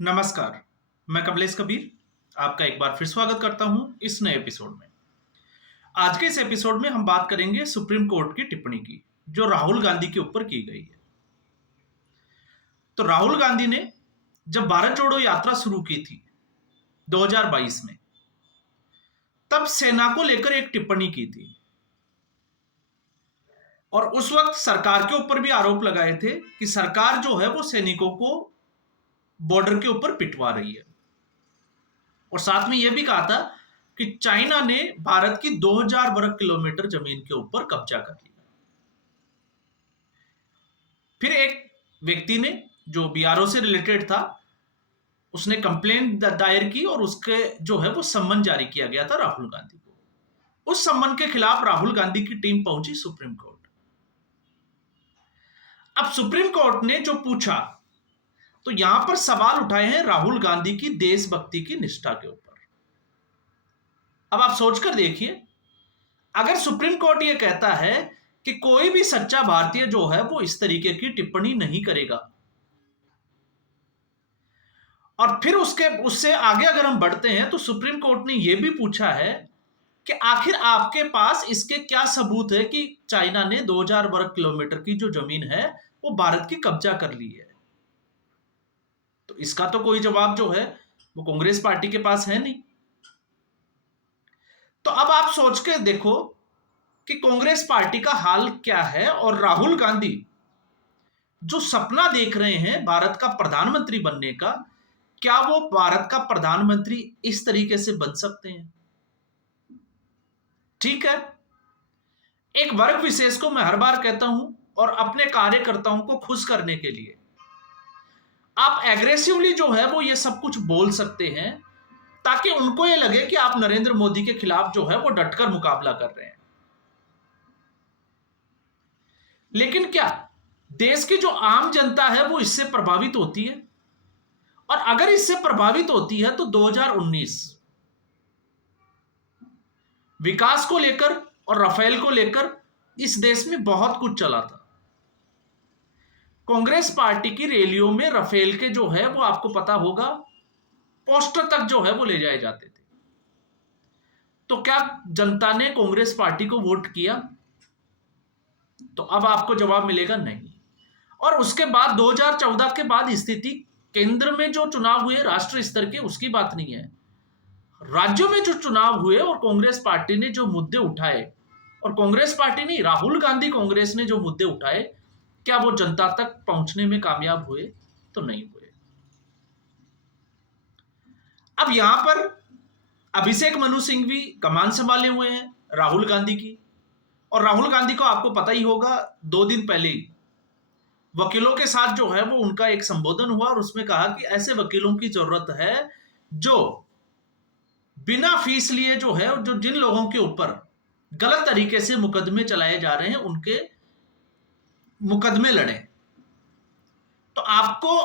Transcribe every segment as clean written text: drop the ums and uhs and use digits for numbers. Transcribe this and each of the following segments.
नमस्कार, मैं कमलेश कबीर आपका एक बार फिर स्वागत करता हूं इस नए एपिसोड में। आज के इस एपिसोड में हम बात करेंगे सुप्रीम कोर्ट की टिप्पणी की, जो राहुल गांधी के ऊपर की गई है। तो राहुल गांधी ने जब भारत जोड़ो यात्रा शुरू की थी 2022 में, तब सेना को लेकर एक टिप्पणी की थी और उस वक्त सरकार के ऊपर भी आरोप लगाए थे कि सरकार जो है वो सैनिकों को बॉर्डर के ऊपर पिटवा रही है। और साथ में यह भी कहा था कि चाइना ने भारत की 2000 वर्ग किलोमीटर जमीन के ऊपर कब्जा कर लिया। फिर एक व्यक्ति ने, जो बीआरओ से रिलेटेड था, उसने कंप्लेंट दायर की और उसके जो है वो सम्मन जारी किया गया था राहुल गांधी को। उस सम्मन के खिलाफ राहुल गांधी की टीम पहुंची सुप्रीम कोर्ट। अब सुप्रीम कोर्ट ने जो पूछा, तो यहां पर सवाल उठाए हैं राहुल गांधी की देशभक्ति की निष्ठा के ऊपर। अब आप सोचकर देखिए, अगर सुप्रीम कोर्ट यह कहता है कि कोई भी सच्चा भारतीय जो है वो इस तरीके की टिप्पणी नहीं करेगा, और फिर उससे आगे अगर हम बढ़ते हैं तो सुप्रीम कोर्ट ने यह भी पूछा है कि आखिर आपके पास इसके क्या सबूत है कि चाइना ने 2000 वर्ग किलोमीटर की जो जमीन है वो भारत की कब्जा कर ली है। तो इसका तो कोई जवाब जो है वो कांग्रेस पार्टी के पास है नहीं। तो अब आप सोच के देखो कि कांग्रेस पार्टी का हाल क्या है, और राहुल गांधी जो सपना देख रहे हैं भारत का प्रधानमंत्री बनने का, क्या वो भारत का प्रधानमंत्री इस तरीके से बन सकते हैं? ठीक है, एक वर्ग विशेष को मैं हर बार कहता हूं और अपने कार्यकर्ताओं को खुश करने के लिए आप एग्रेसिवली जो है वो ये सब कुछ बोल सकते हैं, ताकि उनको ये लगे कि आप नरेंद्र मोदी के खिलाफ जो है वो डटकर मुकाबला कर रहे हैं। लेकिन क्या देश की जो आम जनता है वो इससे प्रभावित होती है? और अगर इससे प्रभावित होती है तो 2019 विकास को लेकर और राफेल को लेकर इस देश में बहुत कुछ चला था। कांग्रेस पार्टी की रैलियों में राफेल के जो है वो आपको पता होगा पोस्टर तक जो है वो ले जाए जाते थे। तो क्या जनता ने कांग्रेस पार्टी को वोट किया? तो अब आपको जवाब मिलेगा नहीं। और उसके बाद 2014 के बाद स्थिति, केंद्र में जो चुनाव हुए राष्ट्रीय स्तर के, उसकी बात नहीं है, राज्यों में जो चुनाव हुए और कांग्रेस पार्टी ने जो मुद्दे उठाए, और कांग्रेस पार्टी नहीं, राहुल गांधी कांग्रेस ने जो मुद्दे उठाए, क्या वो जनता तक पहुंचने में कामयाब हुए? तो नहीं हुए। अब यहां पर अभिषेक मनु सिंह भी कमान संभाले हुए हैं राहुल गांधी की, और राहुल गांधी को आपको पता ही होगा 2 दिन पहले ही वकीलों के साथ जो है वो उनका एक संबोधन हुआ और उसमें कहा कि ऐसे वकीलों की जरूरत है जो बिना फीस लिए जो है, जो जिन लोगों के ऊपर गलत तरीके से मुकदमे चलाए जा रहे हैं उनके मुकदमे लड़े। तो आपको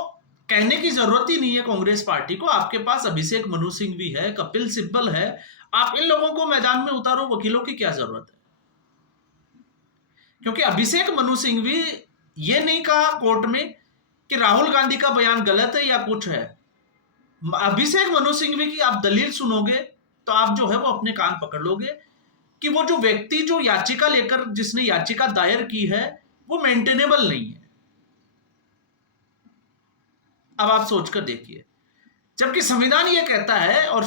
कहने की जरूरत ही नहीं है कांग्रेस पार्टी को, आपके पास अभिषेक मनु सिंह भी है, कपिल सिब्बल है, आप इन लोगों को मैदान में उतारो, वकीलों की क्या जरूरत है? क्योंकि अभिषेक मनु सिंह भी ये नहीं कहा कोर्ट में कि राहुल गांधी का बयान गलत है या कुछ है। अभिषेक मनु सिंह भी की आप दलील सुनोगे तो आप जो है वो अपने कान पकड़ लोगे कि वो जो व्यक्ति जो याचिका लेकर, जिसने याचिका दायर की है, वो मेंटेनेबल नहीं है। अब आप सोचकर देखिए, जबकि संविधान ये कहता है और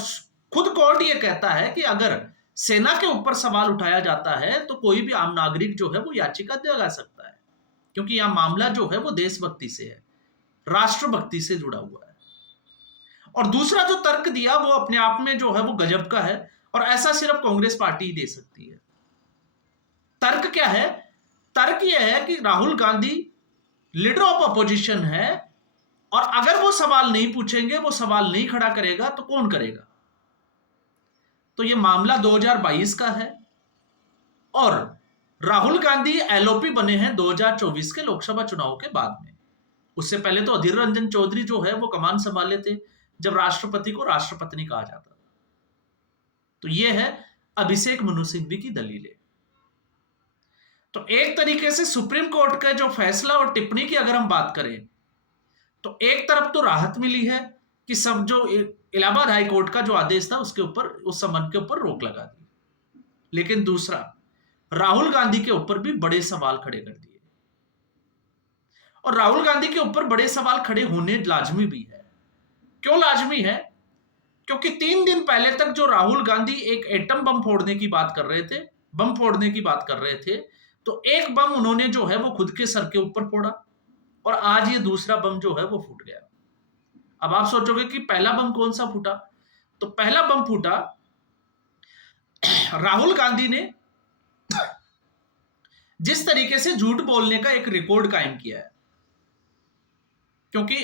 खुद कोर्ट ये कहता है कि अगर सेना के ऊपर सवाल उठाया जाता है तो कोई भी आम नागरिक जो है वो याचिका लगा सकता है, क्योंकि यह मामला जो है वो देशभक्ति से है, राष्ट्रभक्ति से जुड़ा हुआ है। और दूसरा जो तर्क दिया वो अपने आप में जो है वो गजब का है, और ऐसा सिर्फ कांग्रेस पार्टी ही दे सकती है। तर्क क्या है? तर्क यह है कि Rahul Gandhi leader of opposition है, और अगर वो सवाल नहीं पूछेंगे, वो सवाल नहीं खड़ा करेगा, तो कौन करेगा? तो ये मामला 2022 का है, और राहुल गांधी एलओपी बने हैं 2024 के लोकसभा चुनाव के बाद में। उससे पहले तो अधीर रंजन चौधरी जो है वो कमान संभाले थे, जब राष्ट्रपति को राष्ट्रपत्नी कहा जाता था। तो ये है अभिषेक मनु सिंघवी की दलीलें। तो एक तरीके से सुप्रीम कोर्ट का जो फैसला और टिप्पणी की अगर हम बात करें, तो एक तरफ तो राहत मिली है कि सब जो इलाहाबाद हाई कोर्ट का जो आदेश था उसके ऊपर, उस संबंध के ऊपर रोक लगा दी। लेकिन दूसरा, राहुल गांधी के ऊपर भी बड़े सवाल खड़े कर दिए, और राहुल गांधी के ऊपर बड़े सवाल खड़े होने लाजमी भी है। क्यों लाजमी है? क्योंकि 3 दिन पहले तक जो राहुल गांधी एक एटम बम फोड़ने की बात कर रहे थे, बम फोड़ने की बात कर रहे थे, तो एक बम उन्होंने जो है वो खुद के सर के ऊपर फोड़ा, और आज ये दूसरा बम जो है वो फूट गया। अब आप सोचोगे कि पहला बम कौन सा फूटा? तो पहला बम फूटा राहुल गांधी ने जिस तरीके से झूठ बोलने का एक रिकॉर्ड कायम किया है। क्योंकि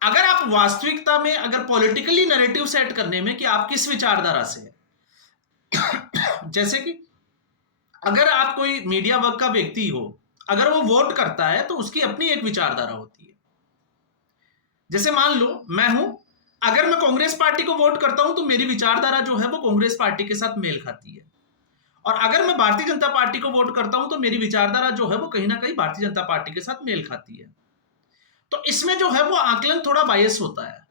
अगर आप वास्तविकता में, अगर पॉलिटिकली नैरेटिव सेट करने में कि आप किस विचारधारा से हैं, जैसे कि अगर आप कोई मीडिया वर्ग का व्यक्ति हो, अगर वो वोट करता है तो उसकी अपनी एक विचारधारा होती है। जैसे मान लो मैं हूं, अगर मैं कांग्रेस पार्टी को वोट करता हूं तो मेरी विचारधारा जो है वो कांग्रेस पार्टी के साथ मेल खाती है, और अगर मैं भारतीय जनता पार्टी को वोट करता हूं तो मेरी विचारधारा जो है वो कहीं ना कहीं भारतीय जनता पार्टी के साथ मेल खाती है। तो इसमें जो है वो आकलन थोड़ा बायस होता है,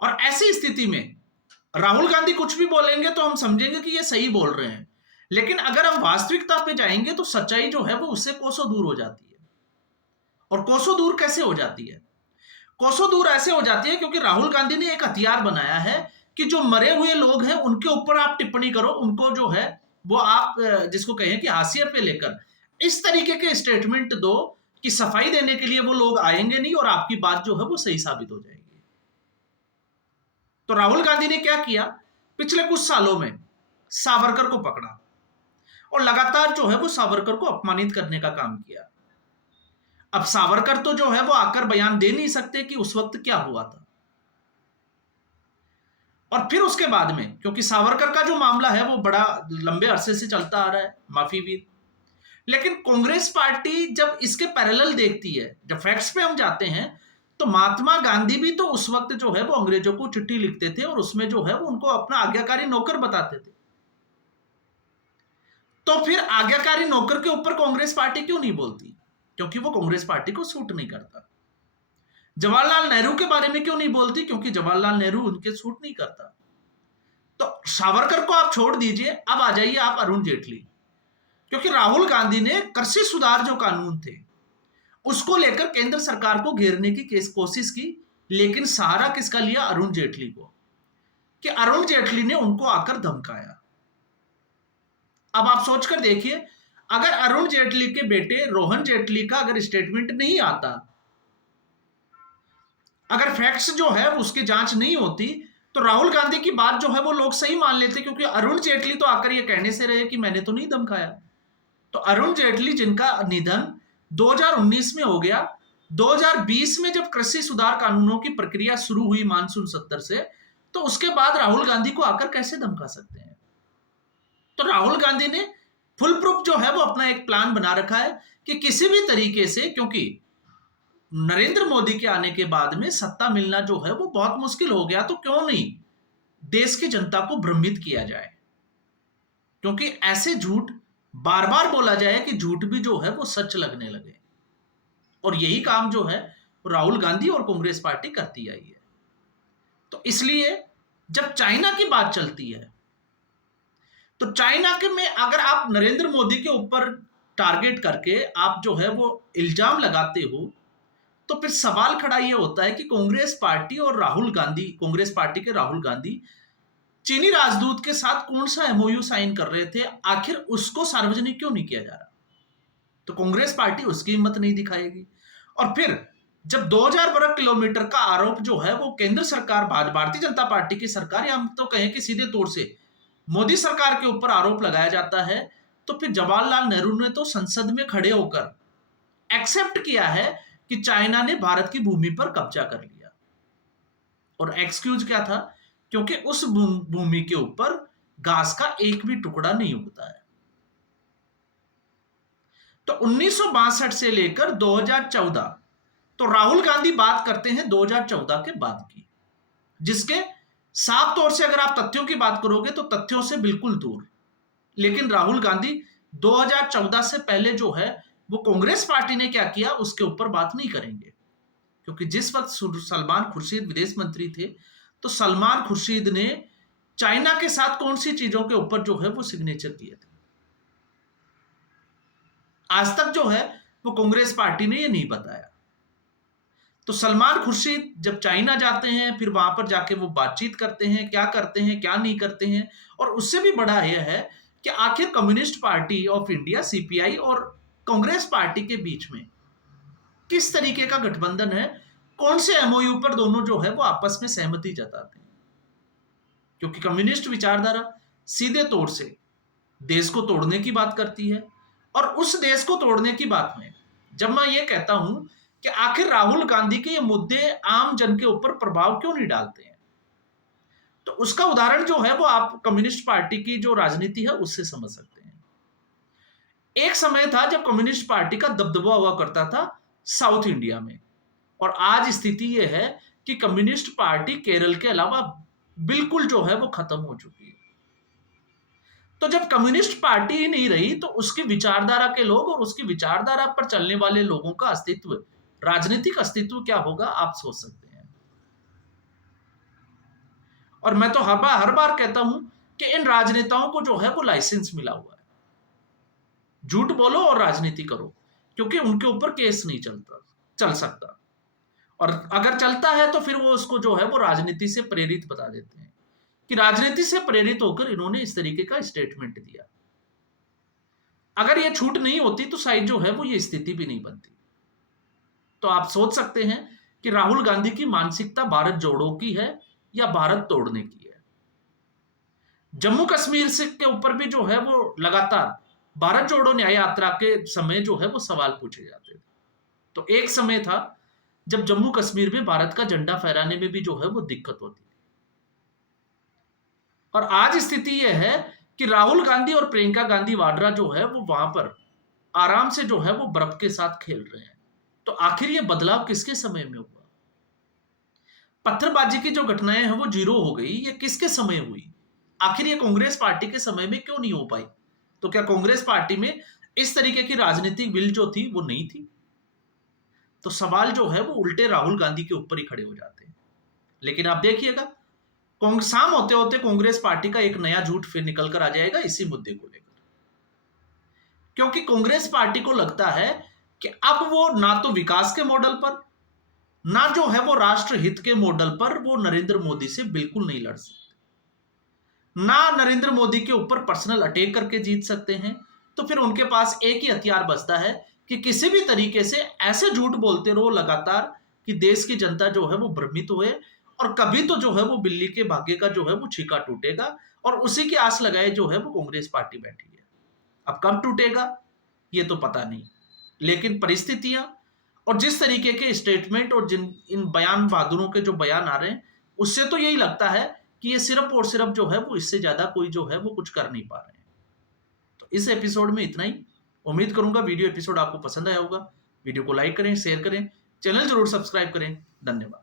और ऐसी स्थिति में राहुल गांधी कुछ भी बोलेंगे तो हम समझेंगे कि ये सही बोल रहे हैं, लेकिन अगर हम वास्तविकता पे जाएंगे तो सच्चाई जो है वो उससे कोसों दूर हो जाती है। और कोसों दूर कैसे हो जाती है? कोसों दूर ऐसे हो जाती है क्योंकि राहुल गांधी ने एक हथियार बनाया है कि जो मरे हुए लोग हैं उनके ऊपर आप टिप्पणी करो, उनको जो है वो आप जिसको कहें कि हाशिए पे लेकर इस तरीके के स्टेटमेंट दो कि सफाई देने के लिए वो लोग आएंगे नहीं और आपकी बात जो है वो सही साबित हो जाएगी। तो राहुल गांधी ने क्या किया? पिछले कुछ सालों में सावरकर को पकड़ा और लगातार जो है वो सावरकर को अपमानित करने का काम किया। अब सावरकर तो जो है वो आकर बयान दे नहीं सकते कि उस वक्त क्या हुआ था। और फिर उसके बाद में, क्योंकि सावरकर का जो मामला है वो बड़ा लंबे अरसे से चलता आ रहा है, माफी भी, लेकिन कांग्रेस पार्टी जब इसके पैरेलल देखती है, जब फैक्ट्स पे हम जाते हैं, तो महात्मा गांधी भी तो उस वक्त जो है वो अंग्रेजों को चिट्ठी लिखते थे और उसमें जो है वो उनको अपना आज्ञाकारी नौकर बताते थे। तो फिर आज्ञाकारी नौकर के ऊपर कांग्रेस पार्टी क्यों नहीं बोलती? क्योंकि वो कांग्रेस पार्टी को सूट नहीं करता। जवाहरलाल नेहरू के बारे में क्यों नहीं बोलती? क्योंकि जवाहरलाल नेहरू उनके सूट नहीं करता। तो सावरकर को आप छोड़ दीजिए, अब आ जाइए आप अरुण जेटली, क्योंकि राहुल गांधी ने कृषि सुधार जो कानून थे उसको लेकर केंद्र सरकार को घेरने की कोशिश की, लेकिन सहारा किसका लिया? अरुण जेटली को, कि अरुण जेटली ने उनको आकर धमकाया। अब आप सोचकर देखिए, अगर अरुण जेटली के बेटे रोहन जेटली का अगर स्टेटमेंट नहीं आता, अगर फैक्ट्स जो है उसकी जांच नहीं होती, तो राहुल गांधी की बात जो है वो लोग सही मान लेते, क्योंकि अरुण जेटली तो आकर ये कहने से रहे कि मैंने तो नहीं धमकाया। तो अरुण जेटली जिनका निधन 2019 में हो गया, 2020 में जब कृषि सुधार कानूनों की प्रक्रिया शुरू हुई मानसून सत्र से, तो उसके बाद राहुल गांधी को आकर कैसे धमका सकते हैं? तो राहुल गांधी ने फुल प्रूफ जो है वो अपना एक प्लान बना रखा है कि किसी भी तरीके से, क्योंकि नरेंद्र मोदी के आने के बाद में सत्ता मिलना जो है वो बहुत मुश्किल हो गया, तो क्यों नहीं देश की जनता को भ्रमित किया जाए, क्योंकि ऐसे झूठ बार बार बोला जाए कि झूठ भी जो है वो सच लगने लगे। और यही काम जो है राहुल गांधी और कांग्रेस पार्टी करती आई है। तो इसलिए जब चाइना की बात चलती है, तो चाइना के में अगर आप नरेंद्र मोदी के ऊपर टारगेट करके आप जो है वो इल्जाम लगाते हो, तो फिर सवाल खड़ा ये होता है कि कांग्रेस पार्टी और राहुल गांधी, कांग्रेस पार्टी के राहुल गांधी चीनी राजदूत के साथ कौन सा एमओयू साइन कर रहे थे, आखिर उसको सार्वजनिक क्यों नहीं किया जा रहा? तो कांग्रेस पार्टी उसकी हिम्मत नहीं दिखाएगी। और फिर जब 2000 वर्ग किलोमीटर का आरोप जो है वो केंद्र सरकार, भारतीय जनता पार्टी की सरकार, या हम तो कहें कि सीधे तौर से मोदी सरकार के ऊपर आरोप लगाया जाता है, तो फिर जवाहरलाल नेहरू ने तो संसद में खड़े होकर एक्सेप्ट किया है कि चाइना ने भारत की भूमि पर कब्जा कर लिया। और एक्सक्यूज क्या था? क्योंकि उस भूमि के ऊपर घास का एक भी टुकड़ा नहीं उगता है। तो 1962 से लेकर 2014, तो राहुल गांधी बात करते हैं 2014 के बाद की, जिसके साफ तौर से अगर आप तथ्यों की बात करोगे तो तथ्यों से बिल्कुल दूर। लेकिन राहुल गांधी 2014 से पहले जो है वो कांग्रेस पार्टी ने क्या किया उसके ऊपर बात नहीं करेंगे, क्योंकि जिस वक्त सलमान खुर्शीद विदेश मंत्री थे, तो सलमान खुर्शीद ने चाइना के साथ कौन सी चीजों के ऊपर जो है वो सिग्नेचर किए थे? आज तक जो है वो कांग्रेस पार्टी ने ये नहीं बताया। तो सलमान खुर्शीद जब चाइना जाते हैं, फिर वहां पर जाके वो बातचीत करते हैं, क्या करते हैं क्या नहीं करते हैं, और उससे भी बड़ा यह है कि आखिर communist party of India CPI और कांग्रेस पार्टी के बीच में किस तरीके का गठबंधन है, कौन से एमओयू पर दोनों जो है वो आपस में सहमति जताते हैं। क्योंकि कम्युनिस्ट विचारधारा सीधे तौर से देश को तोड़ने की बात करती है, और उस देश को तोड़ने की बात में जब मैं ये कहता हूं कि आखिर राहुल गांधी के ये मुद्दे आम जन के ऊपर प्रभाव क्यों नहीं डालते हैं, तो उसका उदाहरण जो है वो आप कम्युनिस्ट पार्टी की जो राजनीति है उससे समझ सकते हैं। एक समय था जब कम्युनिस्ट पार्टी का दबदबा हुआ करता था साउथ इंडिया में, और आज स्थिति यह है कि कम्युनिस्ट पार्टी केरल के अलावा बिल्कुल जो है वो खत्म हो चुकी है। तो जब कम्युनिस्ट पार्टी ही नहीं रही, तो उसकी विचारधारा के लोग और उसकी विचारधारा पर चलने वाले लोगों का अस्तित्व, राजनीतिक अस्तित्व क्या होगा आप सोच सकते हैं। और मैं तो हर बार कहता हूं कि इन राजनेताओं को जो है वो लाइसेंस मिला हुआ है, झूठ बोलो और राजनीति करो, क्योंकि उनके ऊपर केस नहीं चल सकता, और अगर चलता है तो फिर वो उसको जो है वो राजनीति से प्रेरित बता देते हैं कि राजनीति से प्रेरित होकर इन्होंने इस तरीके का स्टेटमेंट दिया। अगर ये छूट नहीं होती तो शायद जो है वो ये स्थिति भी नहीं बनती। तो आप सोच सकते हैं कि राहुल गांधी की मानसिकता भारत जोड़ो की है या भारत तोड़ने की है। जम्मू कश्मीर से के ऊपर भी जो है वो लगातार भारत जोड़ो न्याय यात्रा के समय जो है वो सवाल पूछे जाते थे। तो एक समय था जब जम्मू कश्मीर में भारत का झंडा फहराने में भी जो है वो दिक्कत होती थी, और आज स्थिति यह है कि राहुल गांधी और प्रियंका गांधी वाड्रा जो है वो वहां पर आराम से जो है वो बर्फ के साथ खेल रहे हैं। तो आखिर ये बदलाव किसके समय में हुआ? पत्थरबाजी की जो घटनाएं हैं वो जीरो हो गई, ये किसके समय हुई? आखिर ये कांग्रेस पार्टी के समय में क्यों नहीं हो पाई? तो क्या कांग्रेस पार्टी में इस तरीके की राजनीतिक विल जो थी वो नहीं थी? तो सवाल जो है वो उल्टे राहुल गांधी के ऊपर ही खड़े हो जाते हैं। लेकिन आप देखिएगा, शाम होते होते कांग्रेस पार्टी का एक नया झूठ फिर निकल कर आ जाएगा इसी मुद्दे को लेकर, क्योंकि कांग्रेस पार्टी को लगता है कि अब वो ना तो विकास के मॉडल पर, ना जो है वो राष्ट्र हित के मॉडल पर वो नरेंद्र मोदी से बिल्कुल नहीं लड़ सकते, ना नरेंद्र मोदी के ऊपर पर्सनल अटैक करके जीत सकते हैं। तो फिर उनके पास एक ही हथियार बचता है कि किसी भी तरीके से ऐसे झूठ बोलते रहो लगातार कि देश की जनता जो है वो भ्रमित हुए, और कभी तो जो है वो बिल्ली के भाग्य का जो है वो छीका टूटेगा, और उसी की आस लगाए जो है वो कांग्रेस पार्टी बैठी है। अब कब टूटेगा ये तो पता नहीं, लेकिन परिस्थितियां और जिस तरीके के स्टेटमेंट और जिन इन बयान बहादुरों के जो बयान आ रहे हैं, उससे तो यही लगता है कि ये सिर्फ और सिर्फ जो है वो इससे ज्यादा कोई जो है वो कुछ कर नहीं पा रहे हैं। तो इस एपिसोड में इतना ही। उम्मीद करूंगा वीडियो एपिसोड आपको पसंद आया होगा। वीडियो को लाइक करें, शेयर करें, चैनल जरूर सब्सक्राइब करें। धन्यवाद।